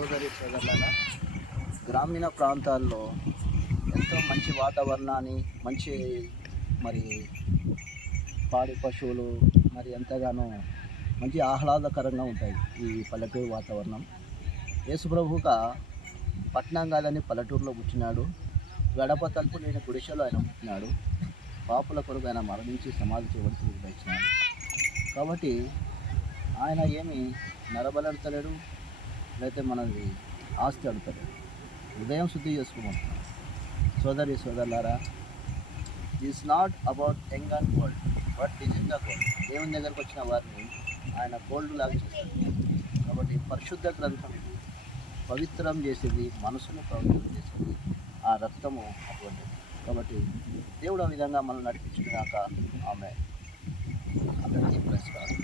సోదరులారా, గ్రామీణ ప్రాంతాల్లో ఎంతో మంచి వాతావరణాన్ని, మంచి మరి పాడి పశువులు మరి ఎంతగానో మంచి ఆహ్లాదకరంగా ఉంటాయి ఈ పల్లెటూరు వాతావరణం. యేసుప్రభుగా పట్నం కాదని పల్లెటూరులో పుట్టినాడు. గడప తలుపు లేని గుడిసెలో ఆయన పుట్టినాడు. పాపుల కొరకు ఆయన మరణించి సమాధి చేయబడి వచ్చినాడు. కాబట్టి ఆయన ఏమి నరబలెడతలేడు, లేకపోతే మనది ఆస్తి అడుగుతలేడు. హృదయం శుద్ధి చేసుకోమంటున్నాడు. సోదరులారా, is not about young and gold, but is in the gold. దేవుని దగ్గరకు వచ్చిన వారిని ఆయన గోల్డ్ లాగా చేస్తాడు. కాబట్టి పరిశుద్ధ గ్రంథం పవిత్రం చేసేది, మనసును పవిత్రం చేసేది ఆ రక్తము అటువంటిది. కాబట్టి దేవుడు ఆ విధంగా మనం నడిపించుకున్నాక ఆమె అందరికీ ప్లస్ కాదు.